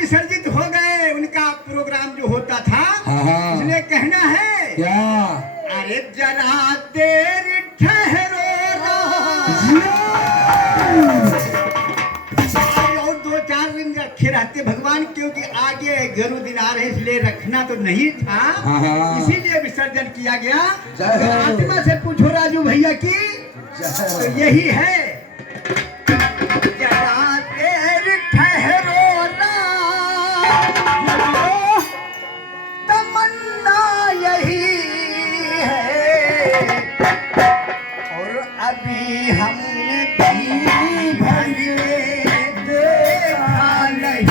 विसर्जित हो गए, उनका प्रोग्राम जो होता था उसने कहना है क्या? अरे जरा देर ठहरो और 2-4 दिन रखे रहते भगवान, क्योंकि आगे गुरु दिन आ रहे इसलिए रखना तो नहीं था, इसीलिए विसर्जन किया गया। तो आत्मा से पूछो राजू भैया की, तो यही है जरा देर ठहरो तमन्ना यही है, और अभी हमने जी भर के देखा नहीं।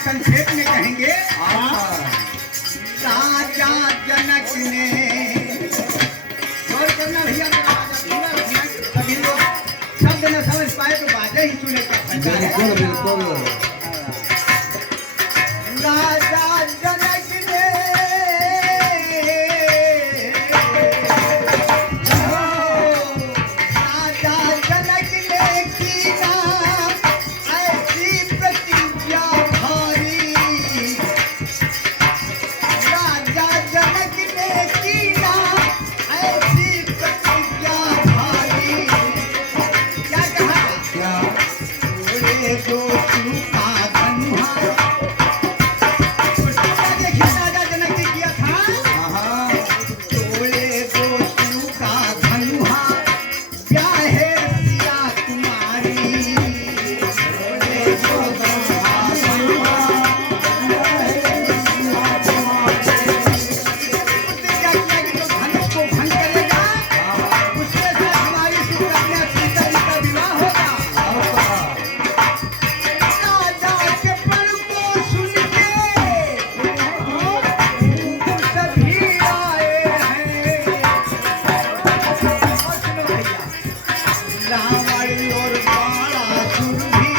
संक्षेप में कहेंगे, राजा जनक ने, गौर करना भैया, सभी लोग शब्द न समझ पाए तो बातें ही सुने क्या फायदा है। बिल्कुल बिल्कुल। राजा जनक ने की नाम ऐसी प्रतिज्ञा भारी, राजा जनक ने की नाम ऐसी प्रतिज्ञा भारी। क्या कहा? छोड़े दो का धनुहा, देखिए राजा जनक ने किया था, छोड़े दो का धनुहा चाहे सिया तुम्हारी, छोड़े दो क्या किया कि जो धनुष को भंग करेगा उसके साथ हमारी सुकन्या सीता जी का विवाह होगा। राजा के पर को सुन के सभी आए हैं। और सुनो भैया, रावण और बाणासुर भी,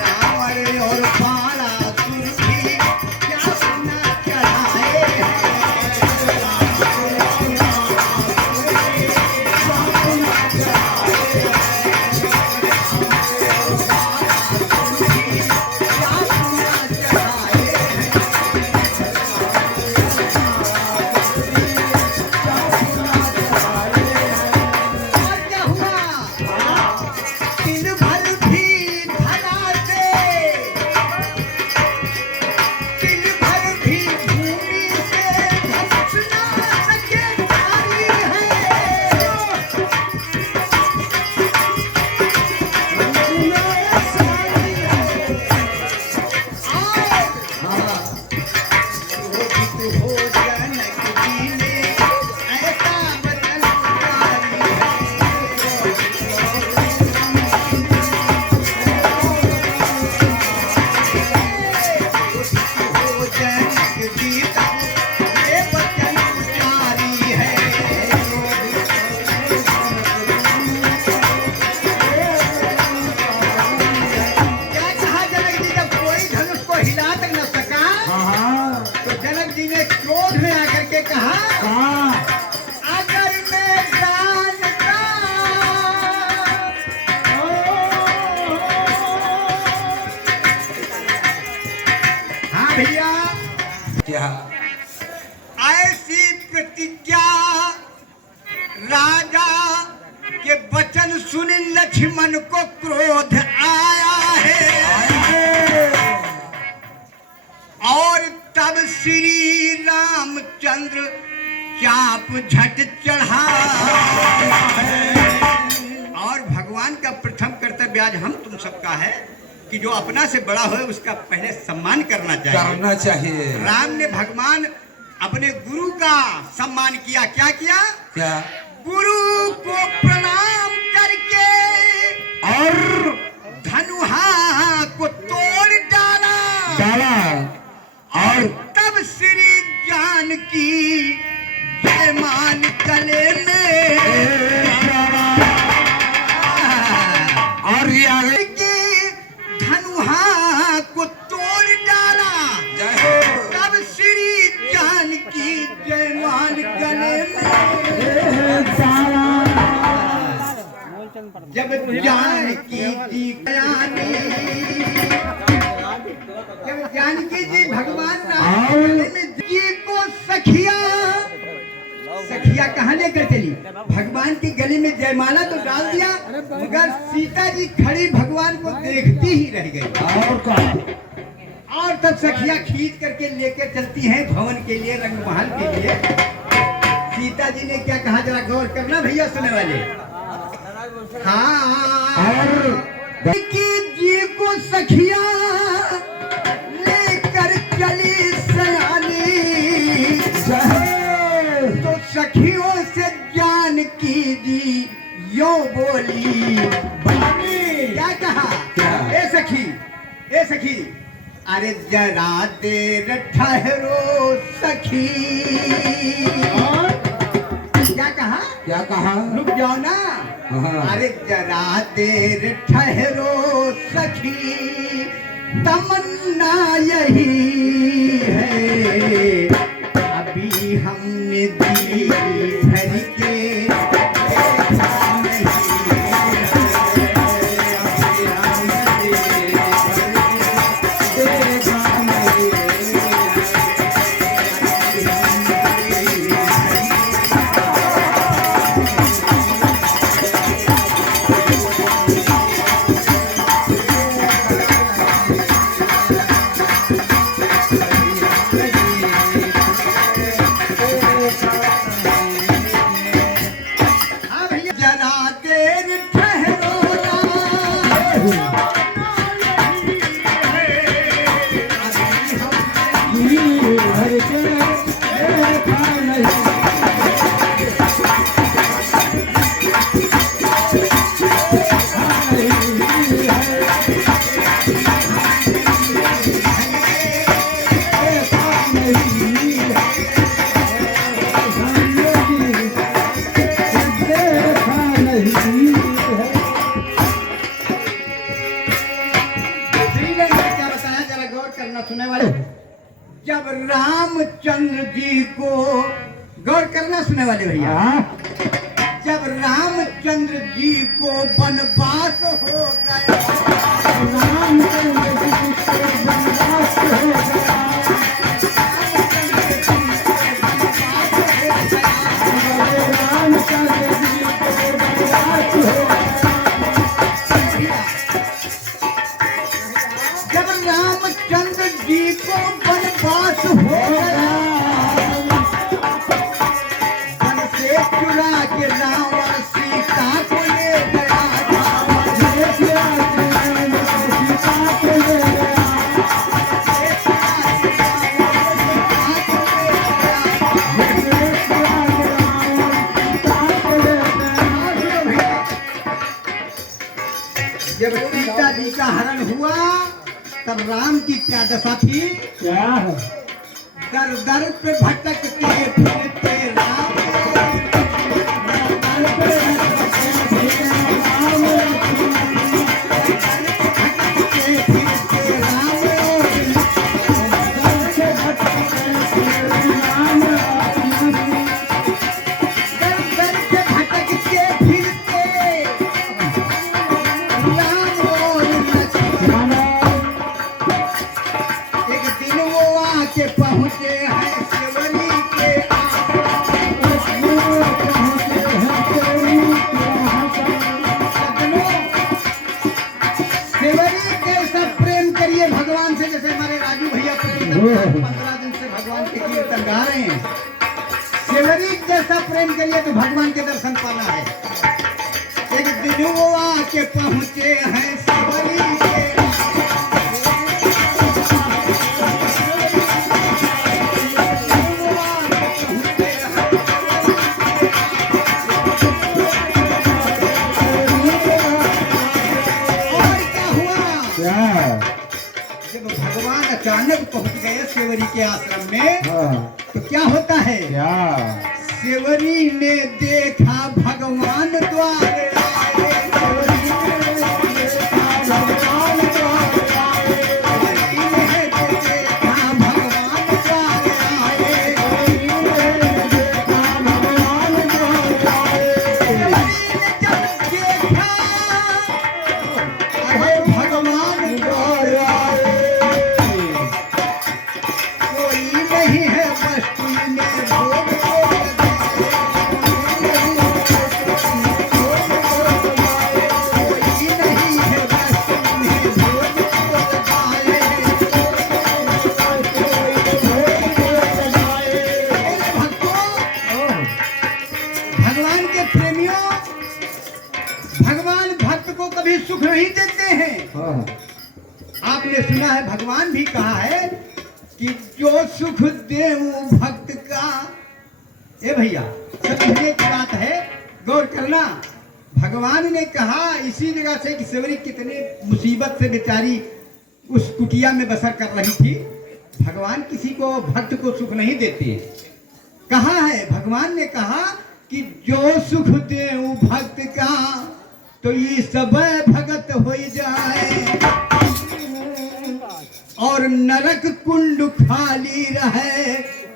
रावण और बाणासुर भी क्या सुना चढ़ाए हैं। क्या सुना चढ़ाए हैं। और क्या हुआ? दिन भर भी धना से, दिन भर भी भूमि से धनुष ना सके नारी है। क्रोधित हो जनक जी ने ऐसा वचन उतारी हो जनक जी का ये वचन उतारी है। क्या कहा जनक जी, जब कोई धनुष को हिला तक न सका तो जनक जी ने क्रोध में आकर के कहा, अगर मैं जानता, हाँ भैया, क्या? ऐसी प्रतिज्ञा राजा के वचन सुन लक्ष्मण को क्रोध आया है, और तब श्री रामचंद्र चाप झट चढ़ा। और भगवान का प्रथम कर्तव्य आज हम तुम सबका है कि जो अपना से बड़ा हो उसका पहले सम्मान करना चाहिए। राम ने भगवान अपने गुरु का सम्मान किया। क्या किया? क्या? गुरु को प्रणाम करके और धनुहा को तोड़ डाला और तब श्री जानकी जयमान गले में और धनुहा को तोड़ डाला। तब श्री जानकी जयमान गले में जब जानकी जी जब जानकी जी भगवान राम जी को सखिया कहाँ लेकर चली? भगवान के गले में जयमाला तो डाल दिया, मगर सीता जी खड़ी भगवान को देखती ही रह गई। और तब सखिया खींच करके लेकर चलती हैं भवन के लिए, रंगमहल के लिए। सीता जी ने क्या कहा, जरा गौर करना भैया सुनने वाले। हाँ, जी को सखिया लेकर चली सयानी, तो सखियों से जानकी जी यो बोली क्या कहा? ए सखी अरे जरा देर ठहरो सखी। क्या कहा? रुक जाओ ना। अरे जरा देर ठहरो सखी, तमन्ना यही है अभी हमने दी भर के जब रामचंद्र जी को गौर करना सुनने वाले भैया, जब रामचंद्र जी को वनवास हो गया, रामचंद्र जी को वनवास हो गया, रामचंद्र जी को वनवास हो गया। जब रामचंद्र जी को वनवास हो गया, वन से चुरा के रावण सीता को ले गया, सीता को ले गया। जब सीता जी का हरण हुआ तब राम की क्या दशा थी? क्या है? दर दर पे भटकते फिरते राम, पहुंचे हैं शिवरी के शिवरी के सब प्रेम करिए भगवान से, जैसे हमारे राजू भैया 15 दिन से भगवान के कीर्तन गा रहे हैं। शिवरी जैसा प्रेम करिए तो भगवान के दर्शन पाना है। एक दिन वो आके पहुंचे हैं शिवरी के के आश्रम में, तो क्या होता है? सेवरी ने देखा भगवान द्वार आए, सेवरी ने देखा भगवान द्वार आए, सेवरी ने देखा भगवान द्वार आए, सेवरी ने देखा भगवान द्वार आए। सेवरी ने जब देखा अरे भगवान द्वार आए, कोई नहीं है वस्तु में भोग सुख नहीं देते हैं। आपने सुना है भगवान भी कहा है कि जो सुख देऊं भक्त का। ए भैया समझने की बात है, गौर करना। भगवान ने कहा इसी जगह से कि सेवरी कितने मुसीबत से बेचारी उस कुटिया में बसर कर रही थी। भगवान किसी को भक्त को सुख नहीं देते। कहा है भगवान ने कहा कि जो सुख देऊं भक्त का तो ये सब भगत हो जाए और नरक कुंड खाली रहे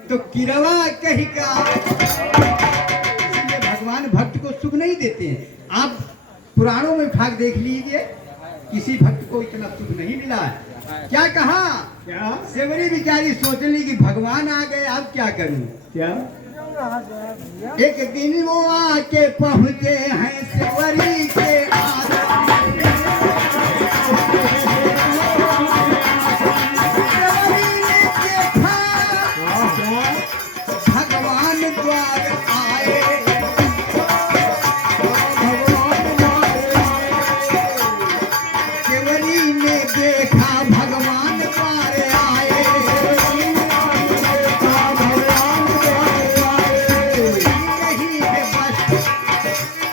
तो किरवा कहीं का। इसलिए भगवान भक्त को सुख नहीं देते हैं। आप पुराणों में भाग देख लीजिए, किसी भक्त को इतना सुख नहीं मिला है। क्या कहा? क्या सेवरी बेचारी सोच ली कि भगवान आ गए, अब क्या करूं? क्या एक दिन वो आके पहुंचे हैं सेवरी के आश्रम में। सेवरी ने देखा भगवान द्वार आए, भगवान द्वार आए। सेवरी ने देखा भगवान द्वार आए,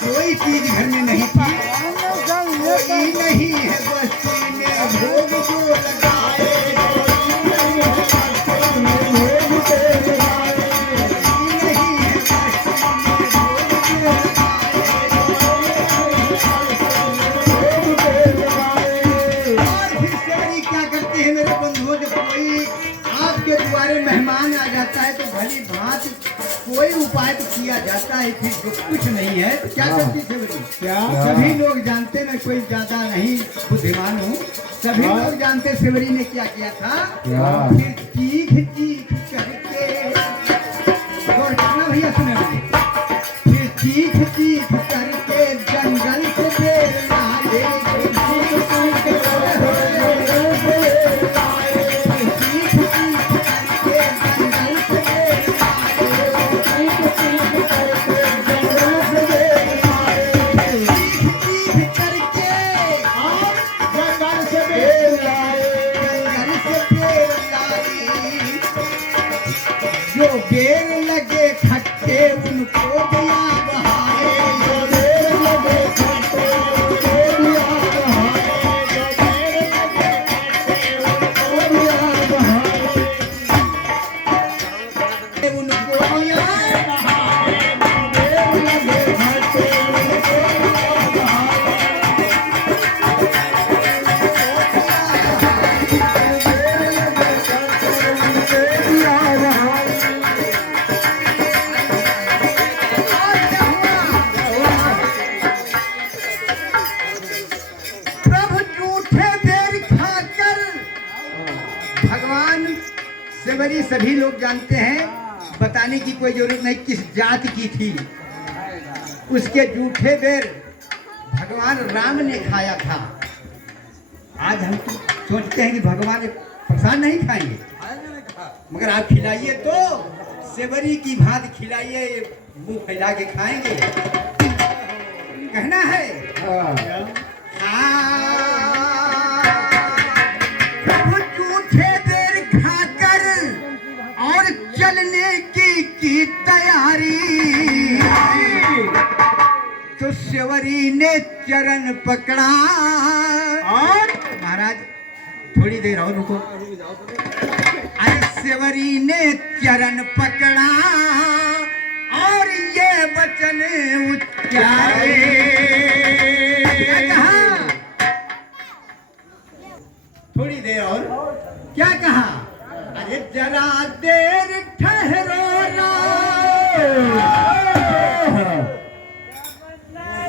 कोई चीज घर में नहीं थी, कोई नहीं है बस्ती में भोग को लगाए, नहीं है बस्ती में भोग को लगाए। और फिर सेवरी क्या करते हैं मेरे बंधुओं, जब कोई आपके द्वारे मेहमान आ जाता है तो भली भांति कोई उपाय तो किया जाता है। फिर जो कुछ नहीं है तो क्या करती सेवरी? क्या सभी लोग जानते, मैं कोई ज्यादा नहीं बुद्धिमान हूँ, सभी लोग जानते सेवरी ने क्या किया था। फिर चीख चीख करके, और कितना भैया सुने मुझे, फिर चीख चीख करके जंगल से बेर लाए, जो बेर लगे खट्टे उनको दिया बहाए, जो बेर लगे खट्टे उनको दिया बहाए, जो बेर लगे खट्टे उनको दिया बहाए, उनको दिया बहाए, बेर लगे खट्टे उनको दिया बहाए। भगवान सेवरी सभी लोग जानते हैं, बताने की कोई जरूरत नहीं किस जात की थी। उसके जूठे बेर भगवान राम ने खाया था। आज हम सोचते हैं कि भगवान प्रसाद नहीं खाएंगे, मगर आप खिलाइए तो सेवरी की भांति खिलाइए, मुंह फैला के खाएंगे। कहना है प्रभु जूठे बेर खाकर और चलने की तैयारी, तो सेवरी ने चरण पकड़ा और महाराज थोड़ी देर और रुको। सेवरी ने चरण पकड़ा और ये वचन उच्चारे। थोड़ी देर और क्या कहा? अरे जरा देर ठहरो ना।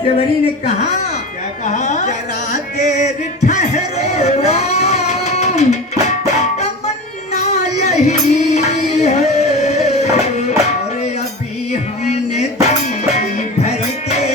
सेवरी ने कहा, क्या कहा? जरा देर ठहरो ना, तमन्ना यही है। अरे अभी हमने दी भर के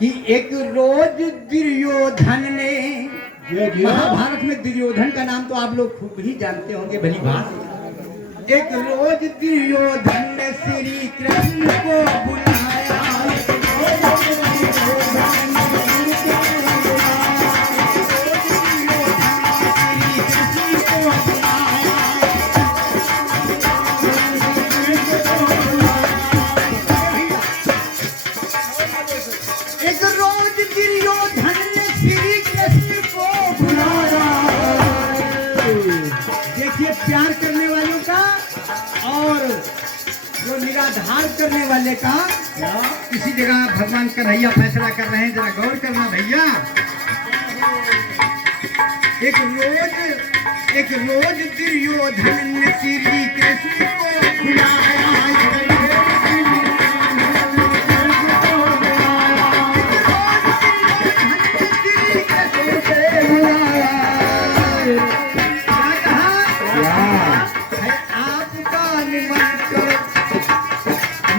कि एक रोज दुर्योधन ने, महाभारत में दुर्योधन का नाम तो आप लोग खूब ही जानते होंगे भली बात। एक रोज दुर्योधन ने श्री कृष्ण को बुलाया। एक रोज दुर्योधन ने श्री कृष्ण को बुलाया। देखिए प्यार करने वालों का और जो निराधार करने वाले का किसी जगह भगवान कन्हैया फैसला कर रहे हैं, जरा गौर करना भैया। एक रोज दुर्योधन ने श्री कृष्ण को बुलाया।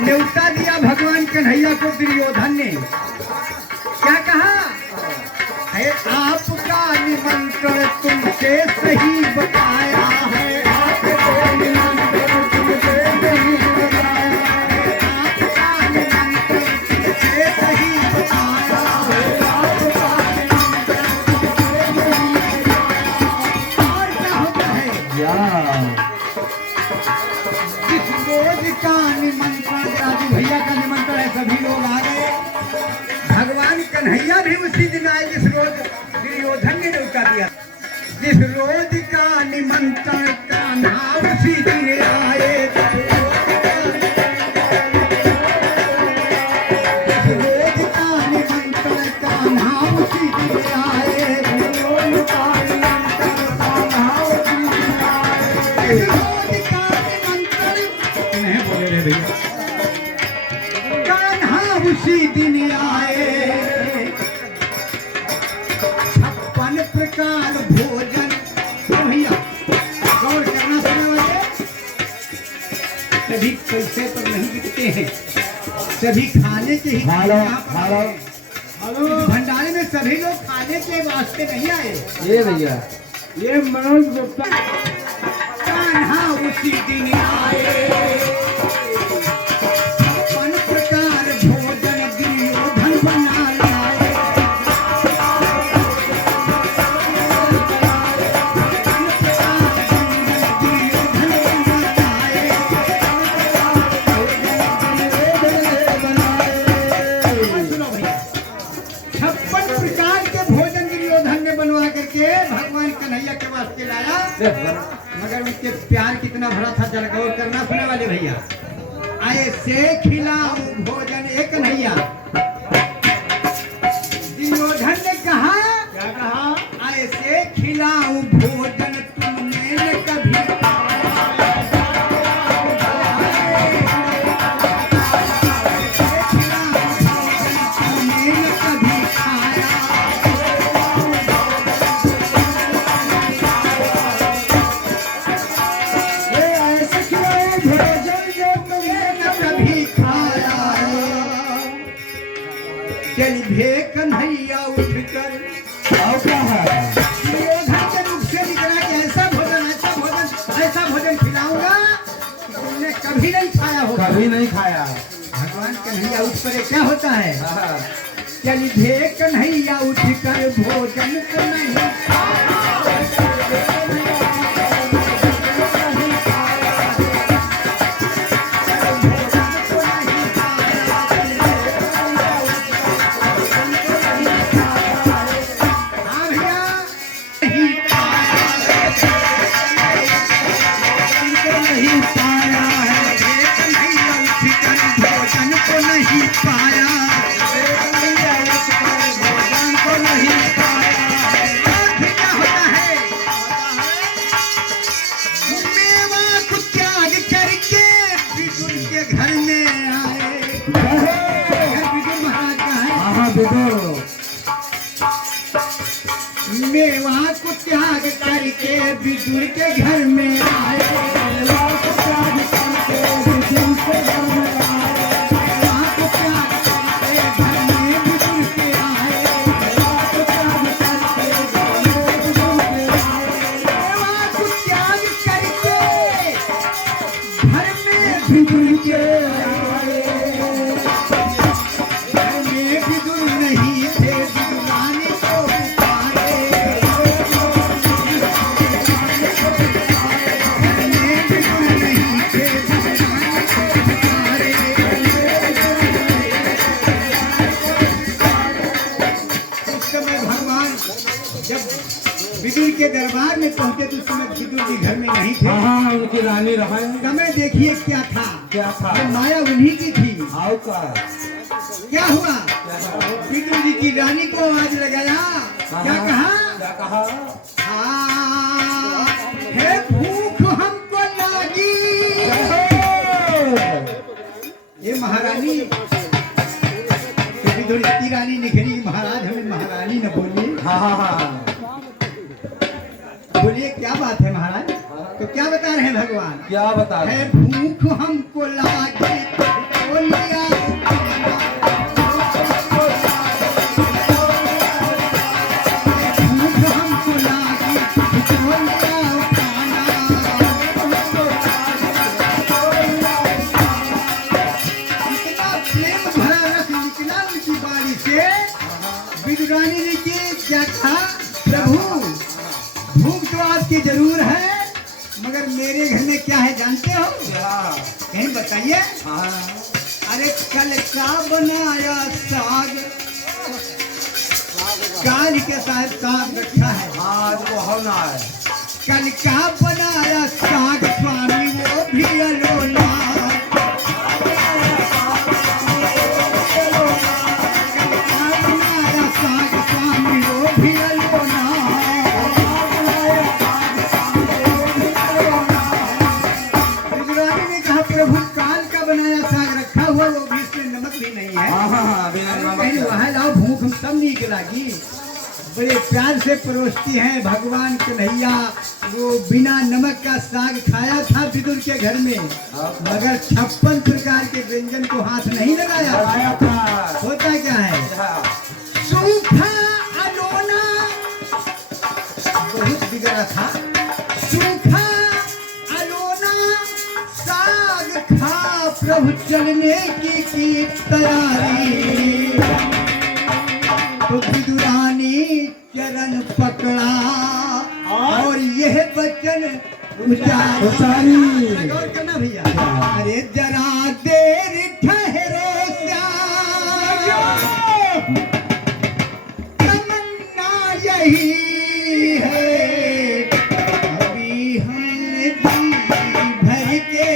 न्योता दिया भगवान कन्हैया को दुर्योधन ने, क्या कहा है? आपका निमंत्रण तुमसे सही बताया है। आपका निमंत्रण तुमसे सही बताया है। आपका निमंत्रण तुमसे सही बताया है। आपका निमंत्रण तुमसे सही बताया। और क्या होता है? जिस रोज का निमंत्रण, राजू भैया का निमंत्रण है, सभी लोग आ गए। भगवान कन्हैया भी उसी दिन आए जिस रोज दुर्योधन ने न्योता दिया। जिस रोज का निमंत्रण कान्हा उसी दिन आए। जिस रोज का निमंत्रण कान्हा उसी दिन आए। रोज का निमंत्रण कान्हा उसी दिन आए। रोज का निमंत्रण नहीं बोले रे भैया, कान्हा उसी दिन आए। 56 प्रकार भोजन। भैया गौर करना सुना वाले, सभी पैसे पर नहीं बिकते हैं, सभी खाने के ही। भंडारे में सभी लोग खाने के वास्ते नहीं आए। ये भैया ये मनोज गुप्ता। कान्हा उसी दिन आए। 56 प्रकार भोजन दुर्योधन बना लाए। 56 प्रकार भोजन दुर्योधन बना लाए। सुनो भैया, 56 प्रकार के भोजन दुर्योधन ने बनवा करके भगवान कन्हैया के वास्ते लाया। मगर उनके प्यार कितना भरा था, जरा गौर करना सुने वाले भैया। ऐसे खिलाऊं भोजन एक कन्हैया। दुर्योधन ने कहा, क्या कहा? ऐसे खिलाऊं भोजन तुमने न कभी कन्हैया उठकर दुर्योधन के मुख से निकला कि ऐसा भोजन खिलाऊंगा तुमने कभी नहीं खाया होगा। कभी नहीं खाया। भगवान कन्हैया उठ पर क्या होता है? चल भे कन्हैया उठकर भोजन तो नहीं मेवा को त्याग करके विदुर के घर में आए। मेवा को त्याग करके विदुर के घर में आए। मेवा को त्याग करके घर में विदुर के आए। मेवा को त्याग करके घर में विदुर के आए। मेवा को त्याग करके घर में विदुर के आए। घर में विदुर नहीं थे, विदुरानी को विदुर के दरबार में पहुंचे तो उस समय विदुर जी घर में नहीं थे। हाँ, उनकी रानी रहा है। समय देखिए क्या था? क्या था? माया उन्हीं की थी। आओ का क्या हुआ? विदुर जी की रानी को आवाज लगाया। क्या कहा? क्या कहा? हे भूख हमको लागी। ये महारानी विदुर की रानी निकली। महाराज हमें महारानी न बोली। हाँ। बोलिए क्या बात है महाराज? तो क्या बता रहे हैं भगवान? क्या बता रहे हैं? भूख हमको लागे बोलिया भूख हमको लागे इतना प्रेम भरा रस निकला उनकी बाणी से। विदुरानी ने क्या कहा? प्रभु भूख तो आपकी जरूर है, मगर मेरे घर में क्या है जानते हो? कहीं बताइए। अरे कल का बनाया साग, काल के साथ साग रखा है। आज वो होना है। कल का बनाया साग स्वामी वो भी अलोना। कल का बनाया साग स्वामी वो भी अलोना। प्रभु काल का बनाया साग रखा हुआ, वो भी इसमें नमक भी नहीं है। वहाँ लाओ भूख हम सब नीक लागी। बड़े प्यार से परोसती हैं भगवान कन्हैया। वो बिना नमक का साग खाया था विदुर के घर में, मगर 56 प्रकार के व्यंजन को हाथ नहीं लगाया था। होता क्या है? सूखा अलोना बहुत बिगड़ा था। सूखा साग खा प्रभु चलने की तैयारी। तो विदुरानी चरण पकड़ा और यह वचन उचारी। गौर करना भैया। अरे जरा देर ठहरो श्याम, तमन्ना यही है अभी हमने भर के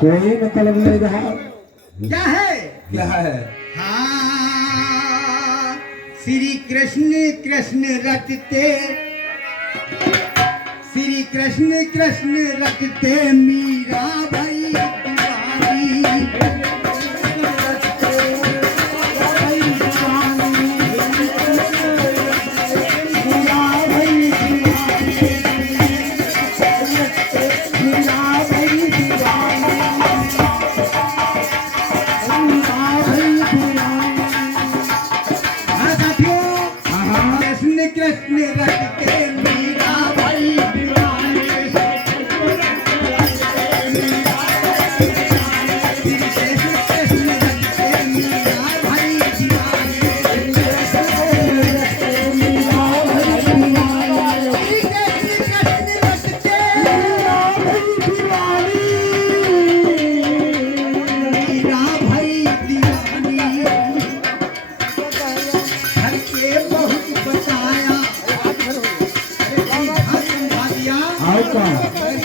कोई मतलब नहीं रहा। क्या है? क्या है? हाँ, श्री कृष्ण कृष्ण रटते, श्री कृष्ण कृष्ण रटते मीरा भाई दीवानी। हाँ साथियों, कृष्ण कृष्ण रटते मीरा भाई दीवानी।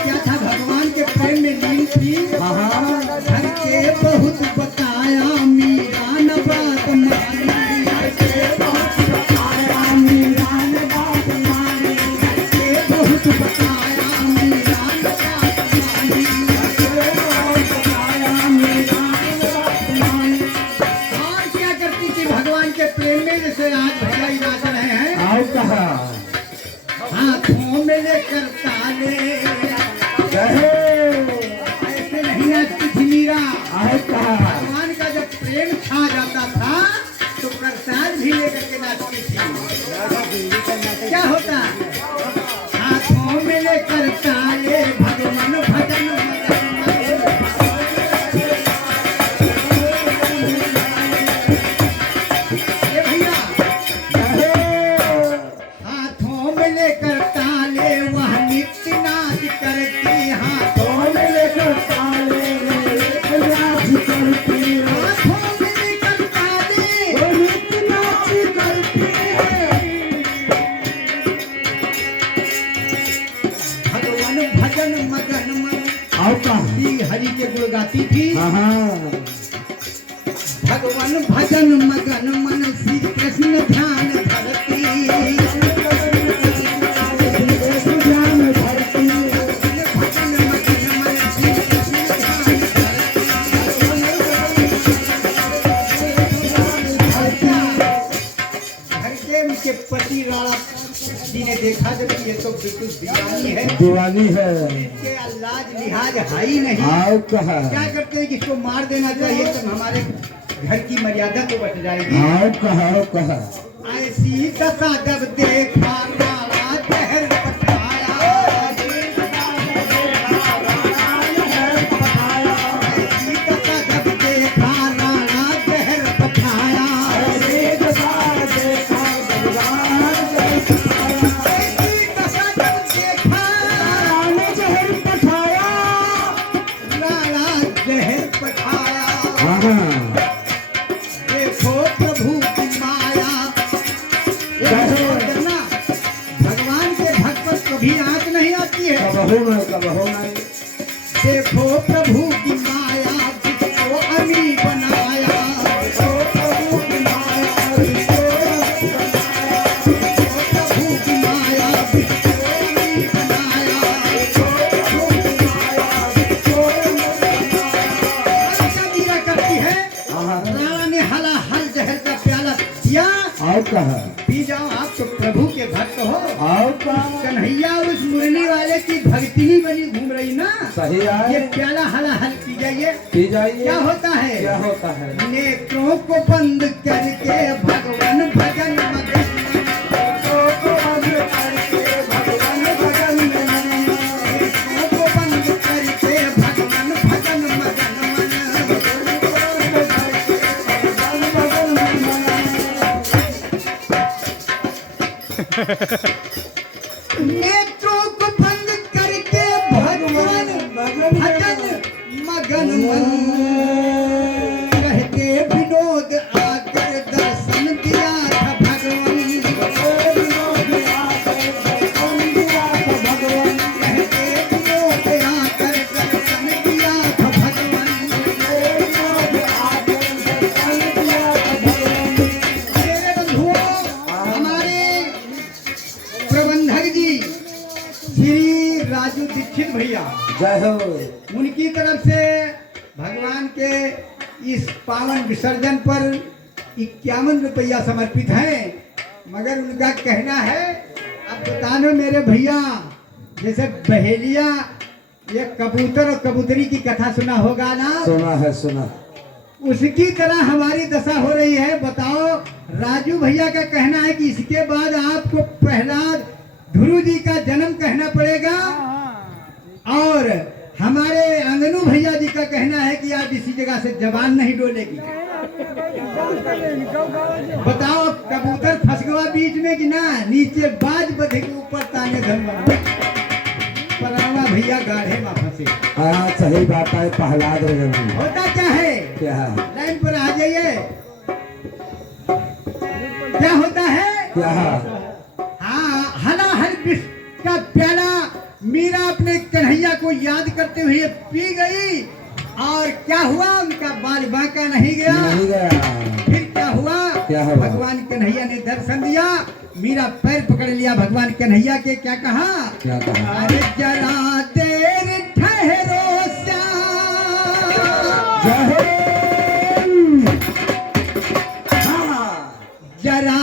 क्या था? भगवान के प्रेम में लीन थी। घर के बहुत बताया मीरा न बात मानी। घर के बहुत बताया मीरा न बात मानी। घर के बहुत बताया मीरा न बात मानी। घर के बहुत बताया मीरा न बात मानी। और क्या करती थी भगवान के प्रेम में? जैसे आज भैया ही नाच रहे हैं। आओ कहा हाथों में लेकर ताले, ऐसे नहीं नाचती थी मीरा। भगवान का जब प्रेम छा जाता था तो प्रसाद भी लेकर के नाचती थी। क्या होता? हाथों में लेकर ताले भगवान भजन भैया, हाथों में लेकर ताले वह नित्य नाच करती। हाथों में लेकर ताले नित्य नाच करती। हाथों में लेकर ताले वह नित्य नाच करती है। भगवान भजन मगन मन, आओ कहा श्री हरि के गुण गाती थी। भगवान भजन मगन मन श्री कृष्ण ध्यान धरती। के पति राणा जी ने देखा जब कि ये तो बिल्कुल दीवानी है, दीवानी है, इसके लाज लिहाज है ही नहीं। आओ कहा क्या करते हैं कि इसको मार देना चाहिए, तब हमारे घर की मर्यादा तो बच जाएगी। आओ कहा ऐसी दशा जब देखा राणा जहर पठाया। ऐसी दशा जब देखा राणा जहर पठाया। ऐसी दशा जब देखा राणा जहर पठाया। राणा जहर पठाया। देखो प्रभु की माया। करना भगवान के भक्त पर कभी आंच नहीं आती है। कबहू नहीं। देखो प्रभु की माया जिसको अमी बनाया। देखो प्रभु की माया प्रभु की माया जिसको अमी बनाया। क्या मीरा करती है? राणा ने हला हल जहर का प्याला दिया। आओ कहा पी जाओ, आप तो प्रभु के भक्त हो। आओ कहा कन्हैया उस मुरली वाले की भक्तिनी बनी घूम रही ना। सही ये है, प्याला हला हल पी जाइए। पी जाइए। क्या होता है? क्या होता है? नेत्रों को बंद करके भगवान भजन मगन। नेत्रों को बंद करके भगवान भजन मन। नेत्रों को बंद करके भगवान भजन मगन नेत्रों को बंद करके भगवान भजन मगन मन। कहते विनोद आकर दर्शन दिया था भगवान। कहते विनोद आकर दर्शन दिया था भगवान। दीक्षित भैया, जय हो। उनकी तरफ से भगवान के इस पावन विसर्जन पर 51 रुपया समर्पित है। मगर उनका कहना है, अब बता दो मेरे भैया, जैसे बहेलिया ये कबूतर और कबूतरी की कथा सुना होगा ना? सुना है, सुना। उसकी तरह हमारी दशा हो रही है। बताओ, राजू भैया का कहना है कि इसके बाद आपको प्रहलाद ध्रुव जी का जन्म कहना पड़ेगा, और हमारे अंगनू भैया जी का कहना है कि आप इसी जगह से जबान नहीं डोलेगी। बताओ, कबूतर फंस गया बीच में कि ना, नीचे बाज बधे के ऊपर ताने धन बना, परावा भैया गाढ़े में फंसे। हाँ, सही बात है। प्रहलाद रजनी होता क्या है? क्या है? लाइन पर आ जाइए। क्या होता है? क्या है? हाँ, हलाहल विष का प्याला मीरा अपने कन्हैया को याद करते हुए पी गई, और क्या हुआ? उनका बाल बांका नहीं गया। नहीं गया। फिर क्या हुआ? क्या हुआ? भगवान कन्हैया ने दर्शन दिया, मीरा पैर पकड़ लिया भगवान कन्हैया के। क्या कहा? क्या कहा? अरे जरा देर ठहरो श्याम, जय हो। हाँ। जरा